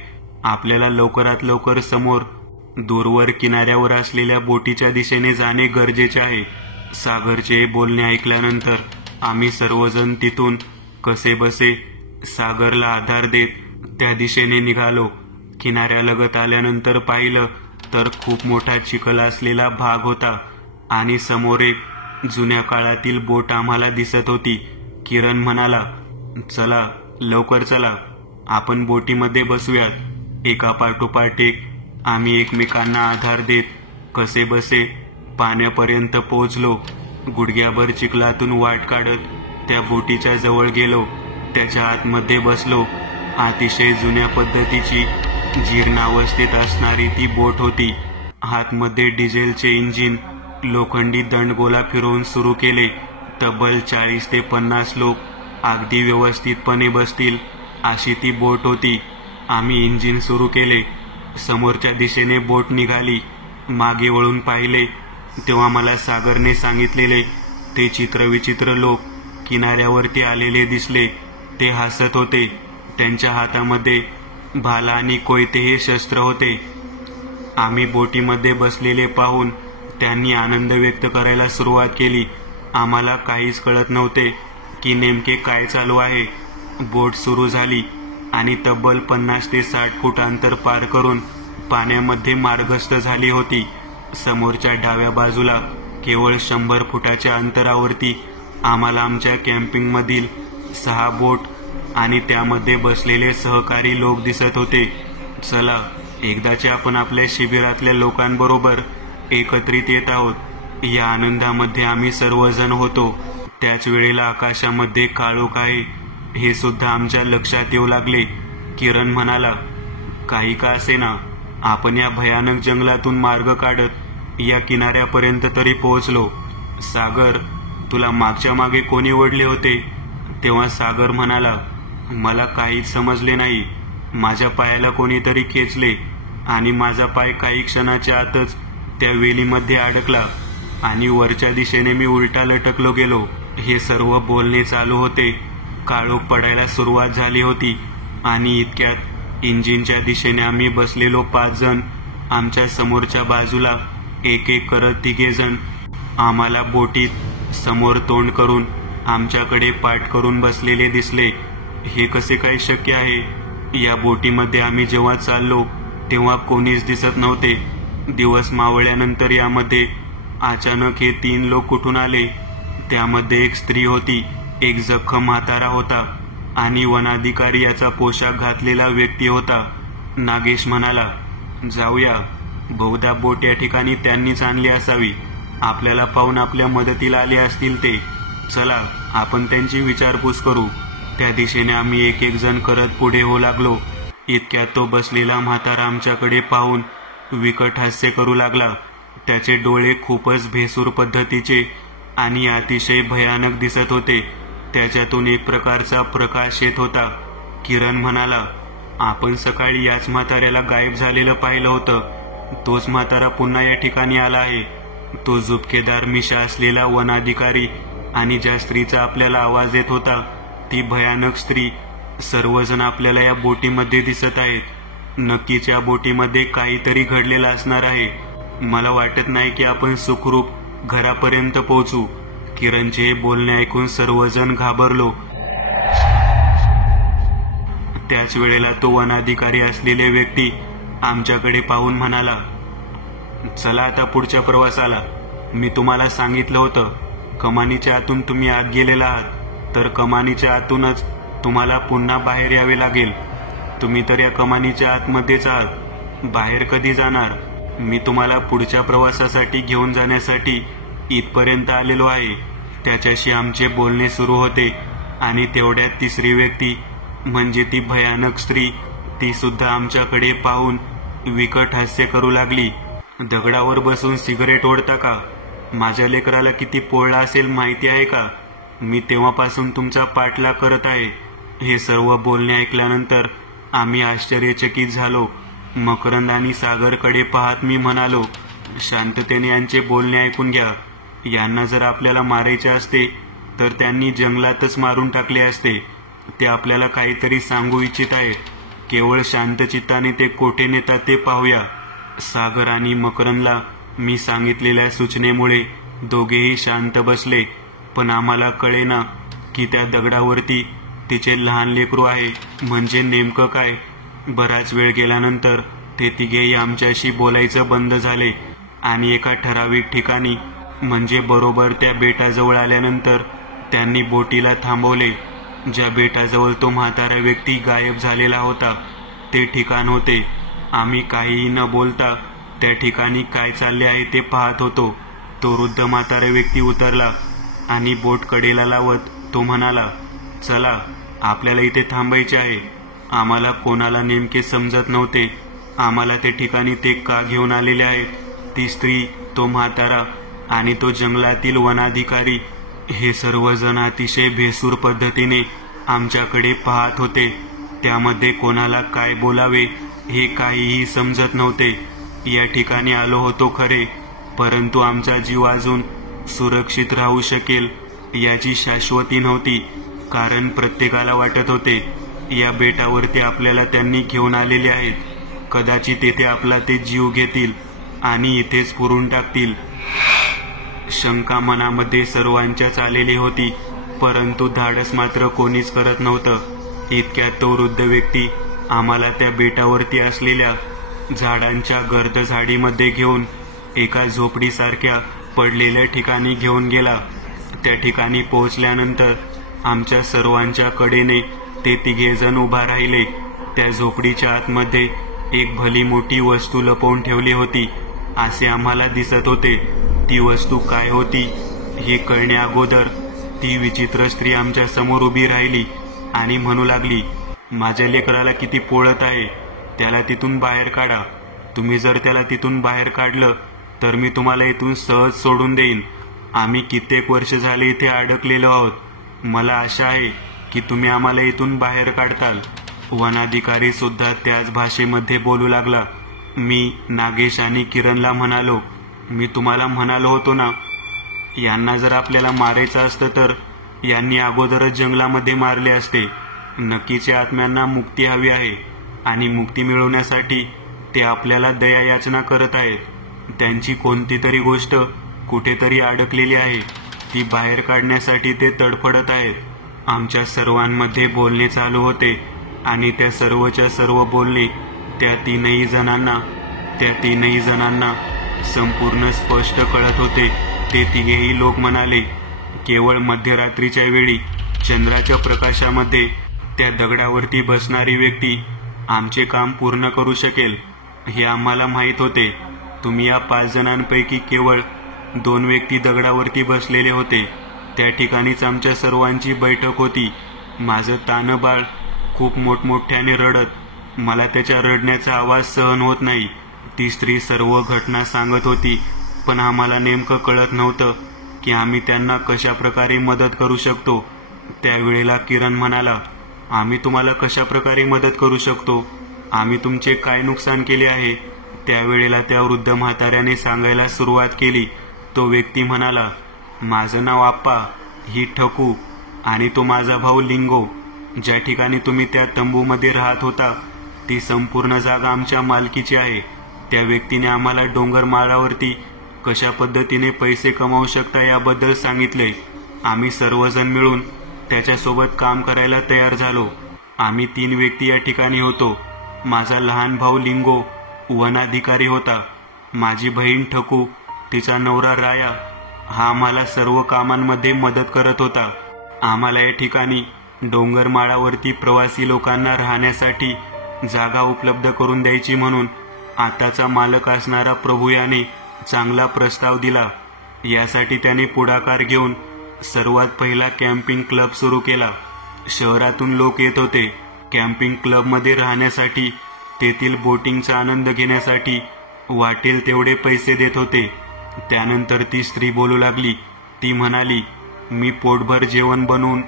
आपल्याला लवकरात लवकर समोर दूरवर किनाऱ्यावर असलेल्या बोटीच्या दिशेने जाणे गरजेचे आहे. सागरचे बोलणे ऐकल्यानंतर आम्ही सर्वजण तिथून कसेबसे सागरला आधार देत त्या दिशेने निघालो. किनाऱ्यालगत आल्यानंतर पाहिलं तर खूप मोठा चिखल असलेला भाग होता. आणि समोर एक जुन्या काळातील बोट आम्हाला दिसत होती. किरण म्हणाला, चला लवकर चला, आपण बोटीमध्ये बसूयात. एका पाठोपाठ एक आम्ही एकमेकांना आधार देत कसे बसे पाण्यापर्यंत पोहोचलो. गुडघ्याभर चिखलातून वाट काढत त्या बोटीच्या जवळ गेलो. त्याच्या आतमध्ये बसलो. अतिशय जुन्या पद्धतीची जीर्णावस्थेत असणारी ती बोट होती. आतमध्ये डिझेलचे इंजिन लोखंडी दंडगोला फिरवून सुरू केले. तब्बल 40 ते 50 लोक अगदी व्यवस्थितपणे बसतील अशी ती बोट होती. आम्ही इंजिन सुरू केले. समोरच्या दिशेने बोट निघाली. मागे वळून पाहिले तेव्हा मला सागरने सांगितलेले ते चित्रविचित्र लोक किनाऱ्यावरती आलेले दिसले. ते हसत होते. त्यांच्या हातामध्ये भाला आणि कोयते हे शस्त्र होते. आम्ही बोटीमध्ये बसलेले पाहून त्यांनी आनंद व्यक्त करायला सुरुवात केली. आम्हाला काहीच कळत नव्हते की नेमके काय चालू आहे. बोट सुरू झाली आणि तब्बल 50 ते 60 फूट अंतर पार करून पाण्यामध्ये मार्गस्थ झाली होती. समोरच्या डाव्या बाजूला केवळ 100 फुटाच्या अंतरावरती आम्हाला आमच्या कॅम्पिंगमधील 6 बोट आणि त्यामध्ये बसलेले सहकारी लोक दिसत होते. चला, एकदाचे आपण आपल्या शिबिरातल्या लोकांबरोबर एकत्रित येत आहोत. या आनंदामध्ये आम्ही सर्वजण होतो. त्याच वेळेला आकाशामध्ये काळोख आहे हे सुद्धा आमच्या लक्षात येऊ लागले. किरण म्हणाला, काही का असेना, आपण या भयानक जंगलातून मार्ग काढत या किनाऱ्यापर्यंत तरी पोहोचलो. सागर, तुला मागच्या मागे कोणी ओढले होते? तेव्हा सागर म्हणाला, मला काहीच समजले नाही. माझ्या पायाला कोणीतरी खेचले आणि माझा पाय काही क्षणाच्या आतच त्या वेलीमध्ये अडकला आणि वरच्या दिशेने मी उलटा लटकलो गेलो. हे सर्व बोलणे चालू होते. काळोख पडायला सुरुवात झाली होती आणि इतक्यात इंजिनच्या दिशेने आम्ही बसलेलो 5 जण आमच्या समोरच्या बाजूला एक एक करत 3 जण आम्हाला बोटीत समोर तोंड करून आमच्याकडे पाठ करून बसलेले दिसले. हे कसे काय शक्य आहे? या बोटीमध्ये आम्ही जेव्हा चाललो तेव्हा कोणीच दिसत नव्हते. दिवस मावळल्यानंतर यामध्ये अचानक हे 3 लोक कुठून आले? त्यामध्ये एक स्त्री होती, एक जखम म्हातारा होता आणि वनाधिकारी याचा पोशाख घातलेला व्यक्ती होता. नागेश म्हणाला, जाऊया, बहुधा बोट या ठिकाणी त्यांनीच आणली असावी. आपल्याला पाहून आपल्या मदतीला आले असतील ते. चला, आपण त्यांची विचारपूस करू. त्या दिशेने आम्ही एक एक जण करत पुढे होऊ लागलो. इतक्यात तो बसलेला म्हातारा आमच्याकडे पाहून विकट हास्य करू लागला. त्याचे डोळे खूपच भेसूर पद्धतीचे आणि अतिशय भयानक दिसत होते. त्याच्यातून एक प्रकारचा प्रकाश येत होता. किरण म्हणाला, आपण सकाळी याच म्हाताऱ्याला गायब झालेलं पाहिलं होतं. तोच म्हातारा पुन्हा या ठिकाणी आला आहे. तो झुपकेदार मिशा असलेला वनाधिकारी आणि ज्या स्त्रीचा आपल्याला आवाज येत होता ती भयानक स्त्री. सर्वजण आपल्याला या बोटीमध्ये दिसत आहेत. नक्कीच या बोटीमध्ये काहीतरी घडलेलं असणार आहे. मला वाटत नाही की आपण सुखरूप घरापर्यंत पोहोचू. किरणचे हे बोलणे ऐकून सर्वजण घाबरलो. त्याच वेळेला तो वनाधिकारी असलेले व्यक्ती आमच्याकडे पाहून म्हणाला, चला आता पुढच्या प्रवासाला. मी तुम्हाला सांगितलं होतं, कमानीच्या आतून तुम्ही आत गेलेला आहात तर कमानीच्या आतूनच तुम्हाला पुन्हा बाहेर यावे लागेल. तुम्ही तर या कमानीच्या आतमध्येच आहात. बाहेर कधी जाणार? मी तुम्हाला पुढच्या प्रवासासाठी घेऊन जाण्यासाठी इथपर्यंत आलेलो आहे. त्याच्याशी आमचे बोलणे सुरू होते आणि तेवढ्यात तिसरी व्यक्ती म्हणजे ती भयानक स्त्री ती सुद्धा आमच्याकडे पाहून विकट हास्य करू लागली. दगडावर बसून सिगरेट ओढता का? माझ्या लेकराला किती पोळला असेल माहिती आहे का? मी तेव्हापासून तुमचा पाठलाग करत आहे. हे सर्व बोलणे ऐकल्यानंतर आम्ही आश्चर्यचकित झालो. मकरंद आणि सागरकडे पाहत मी म्हणालो, शांततेने यांचे बोलणे ऐकून घ्या. यांना जर आपल्याला मारायचे असते तर त्यांनी जंगलातच मारून टाकले असते. ते आपल्याला काहीतरी सांगू इच्छित आहेत. केवळ शांतचित्ताने ते कोठे नेतात ते पाहूया. सागर आणि मकरंदला मी सांगितलेल्या सूचनेमुळे दोघेही शांत बसले. पण आम्हाला कळेना की त्या दगडावरती तिचे लहान लेकरू आहे म्हणजे नेमकं काय. बराच वेळ गेल्यानंतर ते तिघेही आमच्याशी बोलायचं बंद झाले आणि एका ठराविक ठिकाणी म्हणजे बरोबर त्या बेटाजवळ आल्यानंतर त्यांनी बोटीला थांबवले. ज्या बेटाजवळ तो म्हातारा व्यक्ती गायब झालेला होता ते ठिकाण होते. आम्ही काहीही न बोलता त्या ठिकाणी काय चालले आहे ते पाहत होतो. तो वृद्ध म्हातारा व्यक्ती उतरला आणि बोट कडेला लावत तो म्हणाला, चला, आपल्याला इथे थांबायचे आहे. आम्हाला कोणाला नेमके समजत नव्हते. आम्हाला त्या ठिकाणी ते का घेऊन आलेले आहेत. ती स्त्री, तो म्हातारा आणि तो जंगलातील वनाधिकारी हे सर्वजण अतिशय भेसूर पद्धतीने आमच्याकडे पाहत होते. त्यामध्ये कोणाला काय बोलावे हे काहीही समजत नव्हते. या ठिकाणी आलो होतो खरे, परंतु आमचा जीव अजून सुरक्षित राहू शकेल याची शाश्वती नव्हती. कारण प्रत्येकाला वाटत होते या बेटावरती आपल्याला त्यांनी घेऊन आलेले आहेत. कदाचित तेथे आपला ते जीव घेतील आणि इथेच पुरून टाकतील. शंका मनामध्ये सर्वांच्याच आलेली होती, परंतु धाडस मात्र कोणीच करत नव्हतं. इतक्यात तो वृद्ध व्यक्ती आम्हाला त्या बेटावरती असलेल्या झाडांच्या गर्द झाडीमध्ये घेऊन एका झोपडीसारख्या पडलेल्या ठिकाणी घेऊन गेला. त्या ठिकाणी पोहोचल्यानंतर आमच्या सर्वांच्या कडेने ते तिघेजण उभा राहिले. त्या झोपडीच्या आतमध्ये एक भली मोठी वस्तू लपवून ठेवली होती असे आम्हाला दिसत होते. ती वस्तू काय होती हे कळणे अगोदर ती विचित्र स्त्री आमच्या समोर उभी राहिली आणि म्हणू लागली, माझ्या लेकराला किती पोळत आहे, त्याला तिथून बाहेर काढा. तुम्ही जर त्याला तिथून बाहेर काढलं तर मी तुम्हाला इथून सहज सोडून देईन. आम्ही कित्येक वर्ष झाले इथे अडकलेलो आहोत. मला आशा आहे की तुम्ही आम्हाला इथून बाहेर काढताल. वनाधिकारी सुद्धा त्याच भाषेमध्ये बोलू लागला. मी नागेश आणि किरणला म्हणालो, मी तुम्हाला म्हणालो होतो ना, यांना जर आपल्याला मारायचं असतं तर यांनी अगोदरच जंगलामध्ये मारले असते. नक्कीच या आत्म्यांना मुक्ती हवी आहे आणि मुक्ती मिळवण्यासाठी ते आपल्याला दया याचना करत आहेत. त्यांची कोणती तरी गोष्ट कुठेतरी अडकलेली आहे, ती बाहेर काढण्यासाठी ते तडफडत आहेत. आमच्या सर्वांमध्ये बोलणे चालू होते आणि त्या सर्वच्या सर्व बोलणे त्या तीनही जणांना संपूर्ण स्पष्ट कळत होते. ते तिघेही लोक म्हणाले, केवळ मध्यरात्रीच्या वेळी चंद्राच्या प्रकाशामध्ये त्या दगडावरती बसणारी व्यक्ती आमचे काम पूर्ण करू शकेल हे आम्हाला माहीत होते. तुम्ही या 5 जणांपैकी केवळ 2 व्यक्ती दगडावरती बसलेले होते. त्या ठिकाणीच आमच्या सर्वांची बैठक होती. माझं तानं बाळ खूप मोठमोठ्याने रडत, मला त्याच्या रडण्याचा आवाज सहन होत नाही. ती स्त्री सर्व घटना सांगत होती, पण आम्हाला नेमकं कळत नव्हतं की आम्ही त्यांना कशा प्रकारे मदत करू शकतो. त्यावेळेला किरण म्हणाला, आम्ही तुम्हाला कशा प्रकारे मदत करू शकतो, आम्ही तुमचे काय नुकसान केले आहे. त्यावेळेला त्या वृद्ध म्हाताऱ्याने सांगायला सुरुवात केली. तो व्यक्ती म्हणाला, माझं नाव आप्पा, ही ठकू आणि तो माझा भाऊ लिंगो. ज्या ठिकाणी तुम्ही त्या तंबूमध्ये राहत होता ती संपूर्ण जागा आमच्या मालकीची आहे. त्या व्यक्तीने आम्हाला डोंगर माळावरती कशा पद्धतीने पैसे कमावू शकता याबद्दल सांगितले. आम्ही सर्वजण मिळून त्याच्यासोबत काम करायला तयार झालो. आम्ही 3 व्यक्ती या ठिकाणी होतो. माझा लहान भाऊ लिंगो वनाधिकारी होता. माझी बहीण ठकू, तिचा नवरा राया हा आम्हाला सर्व कामांमध्ये मदत करत होता. आम्हाला या ठिकाणी डोंगर माळावरती प्रवासी लोकांना राहण्यासाठी जागा उपलब्ध करून द्यायची म्हणून आताचा मालक असणारा प्रभू याने चांगला प्रस्ताव दिला. यासाठी त्याने पुढाकार घेऊन सर्वात पहिला कॅम्पिंग क्लब सुरू केला. शहरातून लोक येत होते. कॅम्पिंग क्लबमध्ये राहण्यासाठी, तेथील बोटिंगचा आनंद घेण्यासाठी वाटेल तेवढे पैसे देत होते. त्यानंतर ती स्त्री बोलू लागली. ती म्हणाली, मी पोटभर जेवण बनवून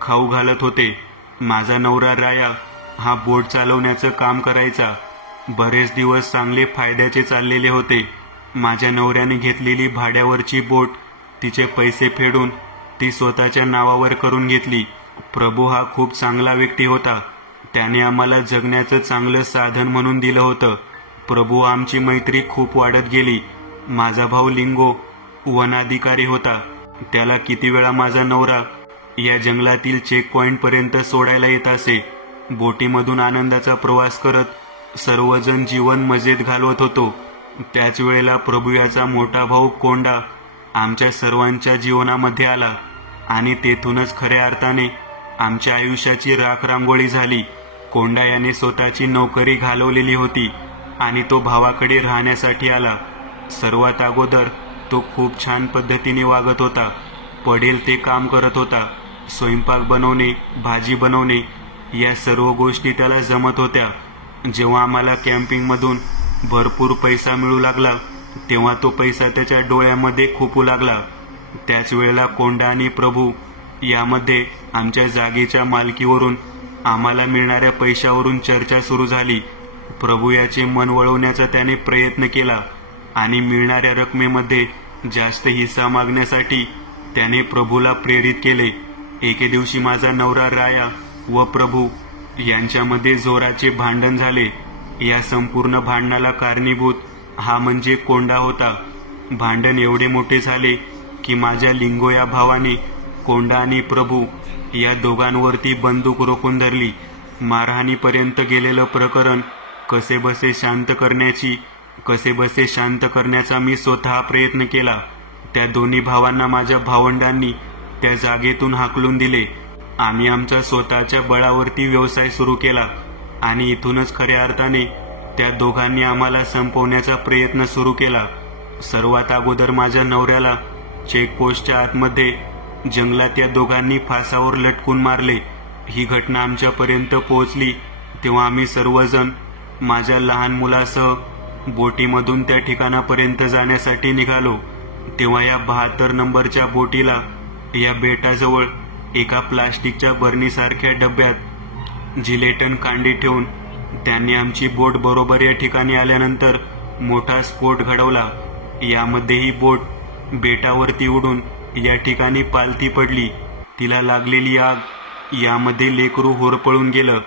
खाऊ घालत होते. माझा नवरा राया हा बोट चालवण्याचं काम करायचा. बरेच दिवस चांगले फायद्याचे चाललेले होते. माझ्या नवऱ्याने घेतलेली भाड्यावरची बोट तिचे पैसे फेडून ती स्वतःच्या नावावर करून घेतली. प्रभू हा खूप चांगला व्यक्ती होता. त्याने आम्हाला जगण्याचं चांगलं साधन म्हणून दिलं होतं. प्रभू आमची मैत्री खूप वाढत गेली. माझा भाऊ लिंगो वनाधिकारी होता. त्याला किती वेळा माझा नवरा या जंगलातील चेक पॉइंट पर्यंत सोडायला येत असे. बोटीमधून आनंदाचा प्रवास करत सर्वजण जीवन मजेत घालवत होतो. त्याच वेळेला प्रभू याचा मोठा भाऊ कोंडा आमच्या सर्वांच्या जीवनामध्ये आला आणि तेथूनच खऱ्या अर्थाने आमच्या आयुष्याची राखरांगोळी झाली. कोंडा याने स्वतःची नोकरी घालवलेली होती आणि तो भावाकडे राहण्यासाठी आला. सर्वात अगोदर तो खूप छान पद्धतीने वागत होता. पडेल ते काम करत होता. स्वयंपाक बनवणे, भाजी बनवणे या सर्व गोष्टी त्याला जमत होत्या. जेव्हा आम्हाला कॅम्पिंगमधून भरपूर पैसा मिळू लागला तेव्हा तो पैसा त्याच्या डोळ्यामध्ये खुपू लागला. त्याच वेळेला कोंडा आणि प्रभू यामध्ये आमच्या जागेच्या मालकीवरून आम्हाला मिळणाऱ्या पैशावरून चर्चा सुरू झाली. प्रभू याचे मन वळवण्याचा त्याने प्रयत्न केला आणि मिळणाऱ्या रकमेमध्ये जास्त हिस्सा मागण्यासाठी त्याने प्रभूला प्रेरित केले. एके दिवशी माझा नवरा राया व प्रभू यांच्यामध्ये जोराचे भांडण झाले. या संपूर्ण भांडणाला कारणीभूत हा म्हणजे कोंडा होता. भांडण एवढे मोठे झाले की माझ्या लिंगो या भावाने कोंडा आणि प्रभू या दोघांवरती बंदूक रोखून धरली. मारहाणीपर्यंत गेलेलं प्रकरण कसेबसे शांत करण्याचा मी स्वतः प्रयत्न केला. त्या दोन्ही भावांना माझ्या भावंडांनी त्या जागेतून हाकलून दिले. आम्ही आमच्या स्वतःच्या बळावरती व्यवसाय सुरू केला आणि इथूनच खऱ्या अर्थाने त्या दोघांनी आम्हाला संपवण्याचा प्रयत्न सुरू केला. सर्वात अगोदर माझ्या नवऱ्याला चेकपोस्टच्या आतमध्ये जंगलात या दोघांनी फासावर लटकून मारले. ही घटना आमच्यापर्यंत पोहोचली तेव्हा आम्ही सर्वजण माझ्या लहान मुलासह बोटीमधून त्या ठिकाणापर्यंत जाण्यासाठी निघालो. तेव्हा या 72 नंबरच्या बोटीला या बेटाजवळ एका प्लास्टिकच्या बरणीसारख्या डब्यात जिलेटन कांडी ठेवून त्यांनी आमची बोट बरोबर या ठिकाणी आल्यानंतर मोठा स्फोट घडवला. यामध्ये ही बोट बेटावरती उडून या ठिकाणी पालथी पडली. तिला लागलेली आग यामध्ये लेकरू होरपळून गेलं.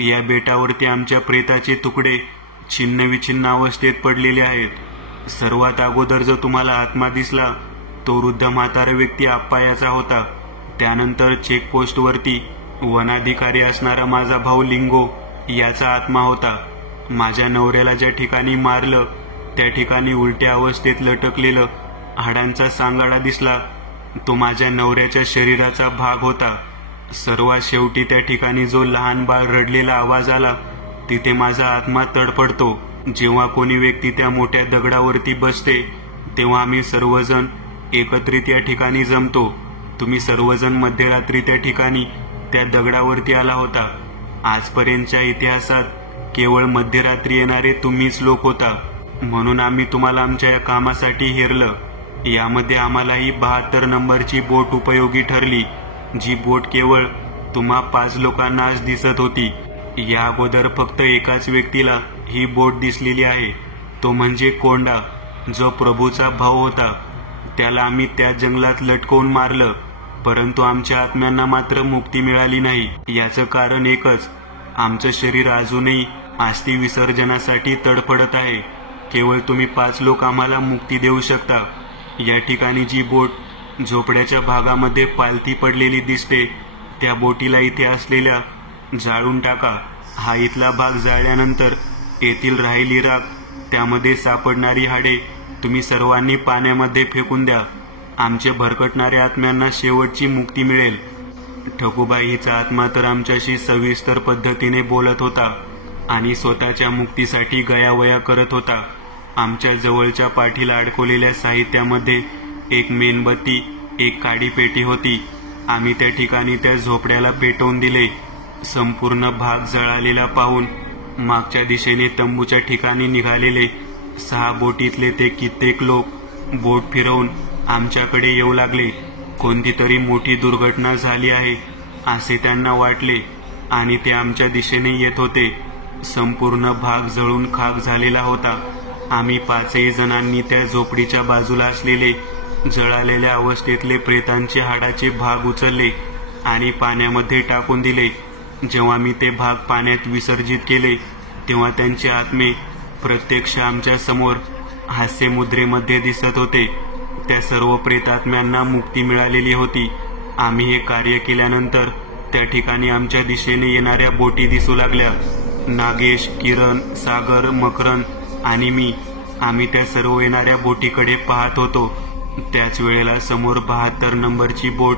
या बेटावरती आमच्या प्रेताचे तुकडे छिन्नविछिन्न अवस्थेत पडलेले आहेत. सर्वात अगोदर जो तुम्हाला आत्मा दिसला तो वृद्ध म्हातारा व्यक्ती आप्पायाचा होता. त्यानंतर चेकपोस्टवरती वनाधिकारी असणारा माझा भाऊ लिंगो याचा आत्मा होता. माझ्या नवऱ्याला ज्या ठिकाणी मारलं त्या ठिकाणी उलट्या अवस्थेत लटकलेलं हाडांचा सांगाडा दिसला. तो माझ्या नवऱ्याच्या शरीराचा भाग होता. सर्वात शेवटी त्या ठिकाणी जो लहान बाळ रडलेला आवाज आला तिथे माझा आत्मा तडफडतो. जेव्हा कोणी व्यक्ती त्या मोठ्या दगडावरती बसते तेव्हा आम्ही सर्वजण एकत्रित या ठिकाणी जमतो. तुम्ही सर्वजण मध्यरात्री त्या ठिकाणी त्या दगडावरती आला होता. आजपर्यंतच्या इतिहासात केवळ मध्यरात्री येणारे तुम्हीच लोक होता, म्हणून आम्ही तुम्हाला आमच्या या कामासाठी हेरलं. यामध्ये आम्हाला ही 72 नंबरची बोट उपयोगी ठरली, जी बोट केवळ तुम्हा 5 लोकांना आज दिसत होती. या अगोदर फक्त एकाच व्यक्तीला ही बोट दिसलेली आहे, तो म्हणजे कोंडा, जो प्रभूचा भाऊ होता. त्याला आम्ही त्या जंगलात लटकवून मारलं, परंतु आमच्या आत्म्यांना मात्र मुक्ती मिळाली नाही. याचं कारण एकच, आमचं शरीर अजूनही अस्थि विसर्जनासाठी तडफडत आहे. केवळ तुम्ही 5 लोक आम्हाला मुक्ती देऊ शकता. या ठिकाणी जी बोट झोपड्याच्या भागामध्ये पालथी पडलेली दिसते त्या बोटीला इथे असलेल्या जाळून टाका. हा इथला भाग जाळल्यानंतर येथील राहिली राख, त्यामध्ये सापडणारी हाडे तुम्ही सर्वांनी पाण्यामध्ये फेकून द्या. आमचे भरकटणाऱ्या आत्म्यांना शेवटची मुक्ती मिळेल. ठकूबाई हिचा आत्मा तर आमच्याशी सविस्तर पद्धतीने बोलत होता आणि स्वतःच्या मुक्तीसाठी गयावया करत होता. आमच्या जवळच्या पाठीला अडकवलेल्या साहित्यामध्ये एक मेणबत्ती, एक काडी पेटी होती. आम्ही त्या ठिकाणी त्या झोपड्याला पेटवून दिले. संपूर्ण भाग जळालेला पाहून मागच्या दिशेने तंबूच्या ठिकाणी निघालेले 6 बोटीतले ते कित्येक लोक बोट फिरवून आमच्याकडे येऊ लागले. कोणती तरी मोठी दुर्घटना झाली आहे असे त्यांना वाटले आणि ते आमच्या दिशेने येत होते. संपूर्ण भाग जळून खाक झालेला होता. आम्ही 5 जणांनी त्या झोपडीच्या बाजूला असलेले जळालेल्या अवस्थेतले प्रेतांचे हाडाचे भाग उचलले आणि पाण्यामध्ये टाकून दिले. जेव्हा मी ते भाग पाण्यात विसर्जित केले तेव्हा त्यांचे आत्मे प्रत्यक्ष आमच्या समोर हास्यमुद्रेमध्ये दिसत होते. त्या सर्व प्रेतात्म्यांना मुक्ती मिळालेली होती. आम्ही हे कार्य केल्यानंतर त्या ठिकाणी आमच्या दिशेने येणाऱ्या बोटी दिसू लागल्या. नागेश, किरण, सागर, मकरन आणि मी, आम्ही त्या सर्व येणाऱ्या बोटीकडे पाहत होतो. त्याच वेळेला समोर 72 नंबरची बोट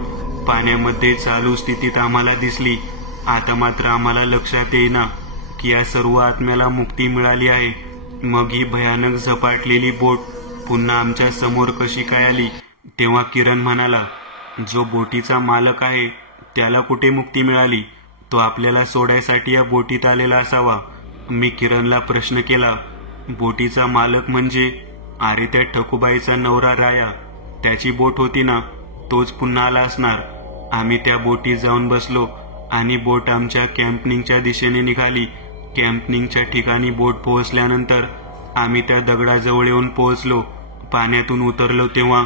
पाण्यामध्ये चालू स्थितीत आम्हाला दिसली. आता मात्र आम्हाला लक्षात येईना की या सर्व आत्म्याला मुक्ती मिळाली आहे. मग ही भयानक झपाटलेली बोट पुन्हा आमच्या समोर कशी काय आली? तेव्हा किरण म्हणाला, जो बोटीचा मालक आहे त्याला कुठे मुक्ती मिळाली? तो आपल्याला सोडायसाठी या बोटीत आलेला असावा. मी किरणला प्रश्न केला, बोटीचा मालक म्हणजे? अरे त्या ठकूबाईचा नवरा राया, त्याची बोट होती ना, तोच पुन्हा आला असणार. आम्ही त्या बोटीत जाऊन बसलो आणि बोट आमच्या कॅम्पनिंगच्या दिशेने निघाली. कॅम्पनिंगच्या ठिकाणी बोट पोहोचल्यानंतर आम्ही त्या दगडाजवळ येऊन पोहोचलो. पाण्यातून उतरलो तेव्हा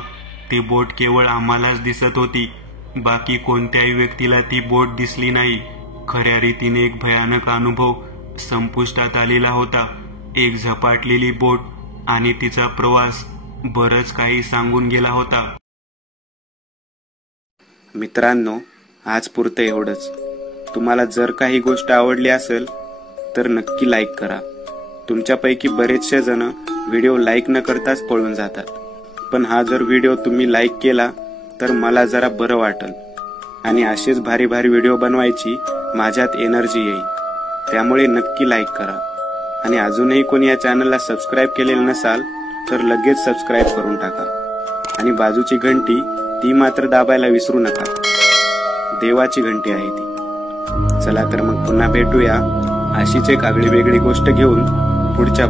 ती बोट केवळ आम्हालाच दिसत होती. बाकी कोणत्याही व्यक्तीला ती बोट दिसली नाही. खऱ्या रीतीने एक भयानक अनुभव संपुष्टात आलेला होता. एक झपाटलेली बोट आणि तिचा प्रवास बरंच काही सांगून गेला होता. मित्रांनो, आज पुरतं एवढंच. तुम्हाला जर काही गोष्ट आवडली असेल तर नक्की लाईक करा. तुमच्यापैकी बरेचसे जण व्हिडिओ लाईक न करताच पळून जातात, पण हा जर व्हिडिओ तुम्ही लाईक केला तर मला जरा बरं वाटेल आणि असेच भारी भारी व्हिडिओ बनवायची माझ्यात एनर्जी येईल. त्यामुळे नक्की लाईक करा. आणि अजूनही कोणी या चॅनलला सबस्क्राईब केलेलं नसाल तर लगेच सबस्क्राईब करून टाका. आणि बाजूची घंटी ती मात्र दाबायला विसरू नका. देवाची घंटी आहे ती. चला तर मग पुन्हा भेटूया अशीच एक आगळी वेगळी गोष्ट घेऊन पुढच्या